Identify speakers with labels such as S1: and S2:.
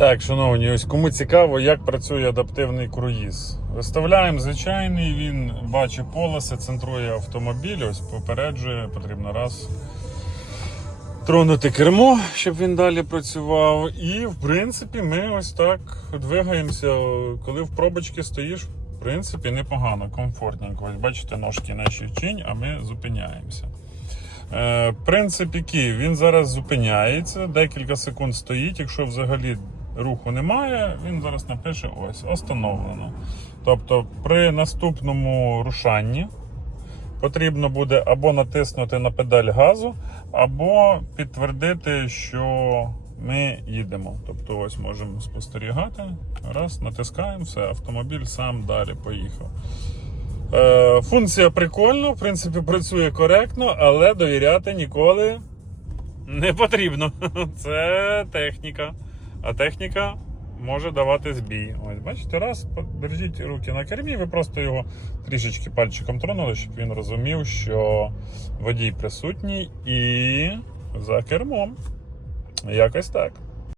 S1: Так, шановні, ось кому цікаво, як працює адаптивний круїз. Виставляємо звичайний, він бачить полоси, центрує автомобіль, ось попереджує, потрібно раз тронути кермо, щоб він далі працював. І в принципі ми ось так двигаємося. Коли в пробочці стоїш, в принципі, непогано, комфортненько. Ось бачите, ножки наші чинь, а ми зупиняємося. Е, принцип який? Він зараз зупиняється, декілька секунд стоїть. Якщо взагалі руху немає, він зараз напише ось остановлено. Тобто при наступному рушанні потрібно буде або натиснути на педаль газу, або підтвердити, що ми їдемо. Тобто, ось можемо спостерігати. Раз, натискаємо, все, автомобіль сам далі поїхав. Е, функція прикольна, в принципі, працює коректно, але довіряти ніколи не потрібно. Це техніка. А техніка може давати збій. Ось, бачите, раз, держіть руки на кермі, ви просто його трішечки пальчиком тронули, щоб він розумів, що водій присутній і за кермом. Якось так.